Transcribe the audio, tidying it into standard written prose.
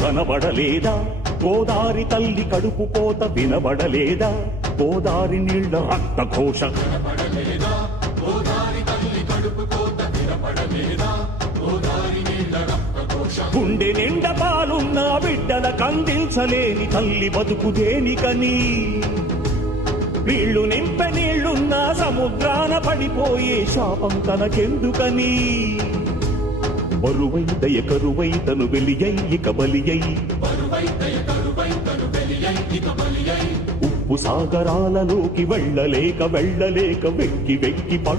కనబడలేదా గోదారి తల్లి కడుపు కోత, వినబడలేదా గోదారి నీళ్ల రక్తఘోష, గుండె నిండా పాలున్న బిడ్డల కందించలేని తల్లి బతుకు దేనికని, నీళ్లు నింపె నీళ్లున్న సముద్రాన పడిపోయే శాపం తనకెందుకని, బరువై దయ కరువై తను వెలియై ఇక బలియై, ఉప్పు సాగరాలలోకి వెళ్ళలేక వెళ్ళలేక వెక్కి వెక్కి